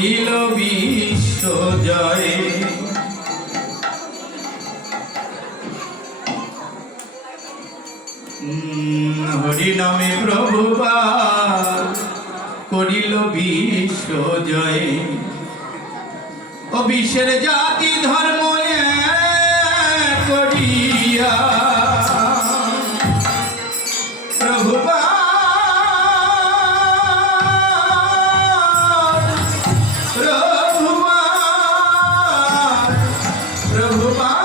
করিল বিশ্ব জয়। হরি নামে প্রভুপাদ করিল বিশ্ব জয়। ও বিশ্বের জাতি ধর্ম এক করিয়া প্রভুপাদ প্রভুপাদ প্রভুপাদ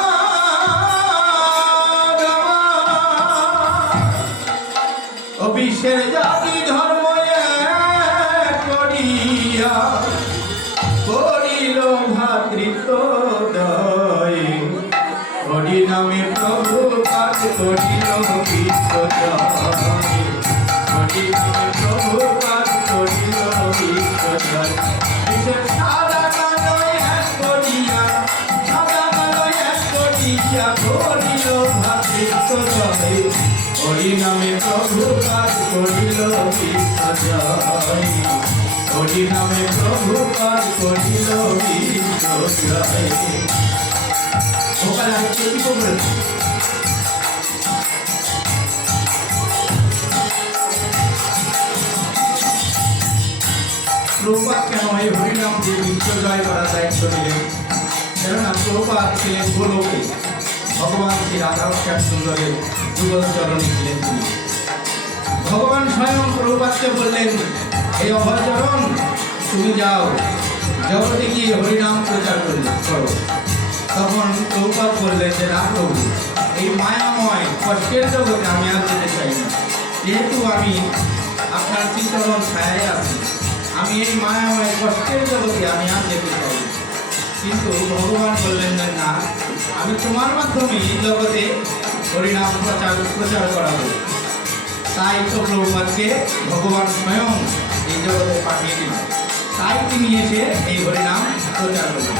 ও বিশ্বের জাতি ধর্ম এক করিয়া করিল ভাতৃত্বদয়। হরি নামে প্রভুপাদ করিল বিশ্ব জয়। হরি নামে প্রভুপাদ করিল বিশ্ব জয়। বিশ্বের সাদা কালো এক করিয়া সাদা কালো এক করিয়া করিল ভাতৃত্বদয়। হরি নামে প্রভুপাদ করিল বিশ্ব জয়। হরি নামে প্রভুপাদ করিল বিশ্ব জয়। ওখানে কি করবেন? প্রভুপাদ কেন এই হরিনাম দিয়ে বিশ্ব জয় করার দায়িত্ব নিলেন? কেননা প্রভুপাদ ছিলেন গোলকে, ভগবান শ্রী রাধা শ্যাম সুন্দরের যুগল চরণে ছিলেন তিনি। ভগবান স্বয়ং প্রভুপাদকে বললেন, এই অভয়চরণ তুমি যাও জগতে গিয়ে হরিনাম প্রচার করো। তখন প্রভুপাদ বললেন যে না প্রভু, এই মায়াময় কষ্টের জগতে আমি আর যেতে চাই না। যেহেতু আমি আপনার চিন্তন ছায়ায় আছি, আমি এই মায়াময় কষ্টের জগতে আমি আর যেতে চাই না। কিন্তু ভগবান বললেন না, আমি তোমার মাধ্যমে এই জগতে হরিনাম প্রচার করাবো। তাই তো প্রভুপাদকে ভগবান স্বয়ং এই জগতে পাঠিয়ে দিলেন। তাই তিনি এসে এই হরিনাম প্রচার করলেন।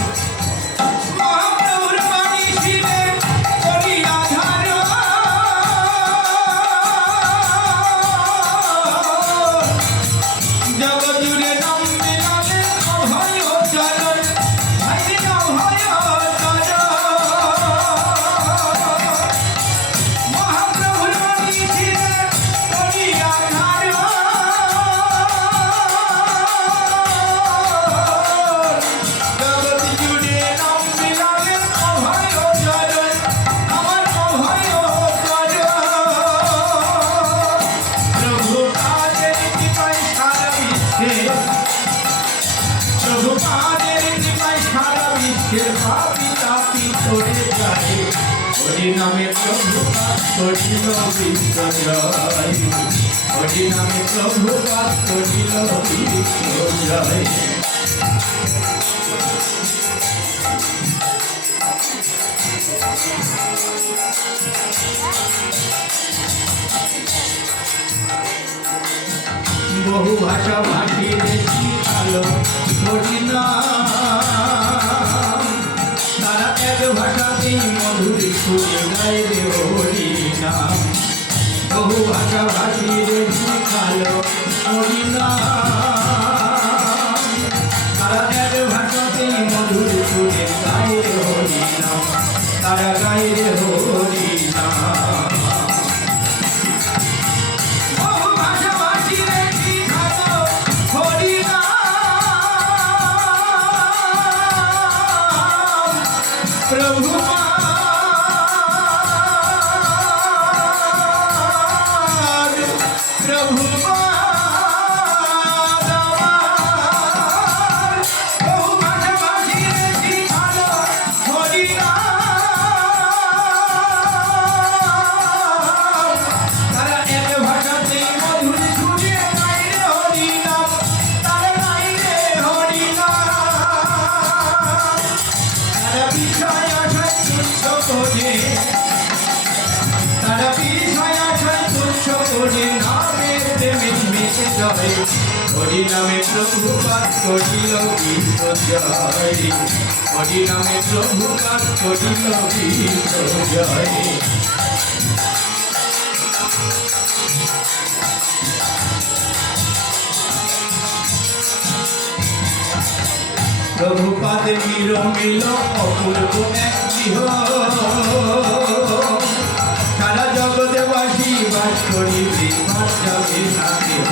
হরি নামে প্রভুপাদ করিল বিশ্ব জয়। হরি নামে প্রভুপাদ করিল বিশ্ব জয়। বহু ভাষা ভাষী দেশি আলো হরিনাম, তারা এক ভাষাতেই মধুরী সুরে গায় রে হরিনাম। বহু ভাষা ভাষী দেশি আলো হরিনাম, তারা এক ভাষাতেই মধুরী সুরে গায় রে হরিনাম। তারা গায় রে হরিনাম। হরি নামে প্রভুপাদ করিল বিশ্ব জয়। হরি নামে প্রভুপাদ করিল বিশ্ব জয়। প্রভুপাদের নিরমিল অপূর্ব এক গৃহ, সারা জগৎবাসী বাস করিবে বাস যাবে না কেহ।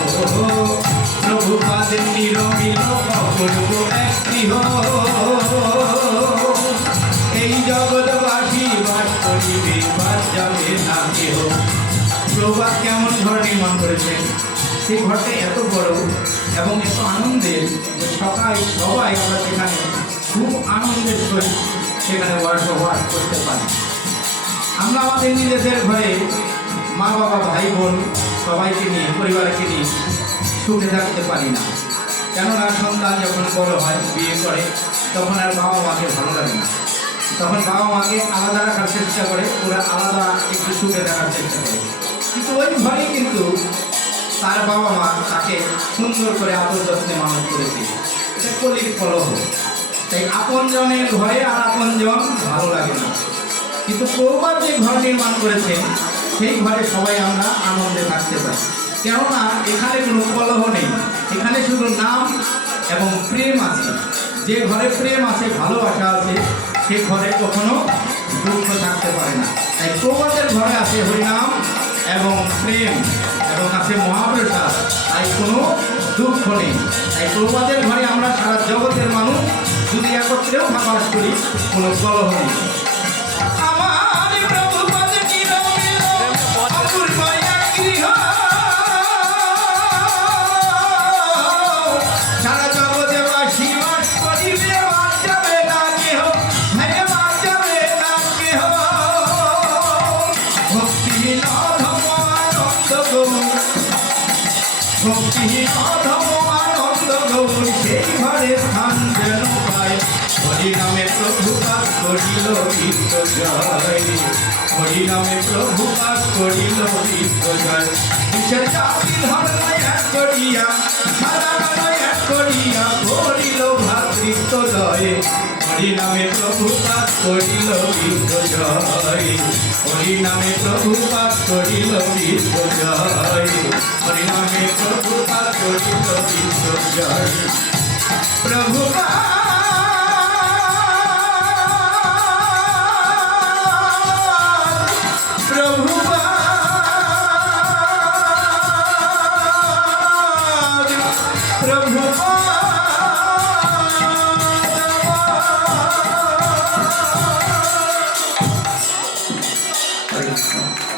প্রভুপাদের নিরমিল অপূর্ব এক গৃহ, এই জগৎবাসী বাস করিবে বাস যাবে না কেহ। প্রভুপাদ কেমন ঘর নির্মাণ করেছেন, সেই ঘরটা এত বড় এবং এত আনন্দের যে সবাই আমরা সেখানে খুব আনন্দের সহিত সেখানে বসবাস করতে পারি। আমরা আমাদের নিজেদের ঘরে মা বাবা ভাই বোন সবাইকে নিয়ে পরিবারকে নিয়ে সুখে থাকতে পারি না, কেননা সন্তান যখন বড় হয় বিয়ে করে তখন আর বাবা মাকে ভালো লাগে না, তখন বাবা মাকে আলাদা রাখার চেষ্টা করে, ওরা আলাদা একটু সুখে থাকার চেষ্টা করে। কিন্তু ওই ঘরেই কিন্তু তার বাবা মা তাকে সুন্দর করে আদর যত্নে মানুষ করেছে। এটা কলির কলহ। তাই আপনজনের ঘরে আর আপনজন ভালো লাগে না, কিন্তু প্রভুপাদ যে ঘর নির্মাণ করেছেন সেই ঘরে সবাই আমরা আনন্দে থাকতে পারি, কেননা এখানে কোনো কলহ নেই, এখানে শুধু নাম এবং প্রেম আছে। যে ঘরে প্রেম আছে, ভালোবাসা আছে, সে ঘরে কখনো দুঃখ থাকতে পারে না। তাই প্রভুপাদের ঘরে আছে হরিনাম এবং প্রেম এবং আছে মহাপ্রসাদ, তাই কোনো দুঃখ নেই। তাই প্রভুপাদের ঘরে আমরা সারা জগতের মানুষ যদি একত্রেও বাস করি, কোনো কলহ নেই। আমার প্রভুপাদ নিরমিল অপূর্ব এক গৃহ, সারা জগৎবাসী বাস করিবে বাস যাবে না কেহ, হ্যাঁ বাস যাবে না কেহ। ভক্তিহীন অধম আনন্দ গৌর, ভক্তিহীন অধম আনন্দ গৌর সেই ঘরে স্থান যেন পায়। হরিনামে প্রভুপাত করিল বিশ্বজয়, হরিনামে প্রভুপাত করিল বিশ্বজয়। বিশ্বের জাতি ধর্ম এক করিয়া, সারা এক করিয়া করিল ভ্রাতৃত্বদয়। হরিনামে প্রভুপাত করিল বিশ্বজয়, হরিনামে প্রভুপাত করিল বিশ্বজয়, হরিনামে প্রভুপাত করিল বিশ্বজয়। প্রভুপাত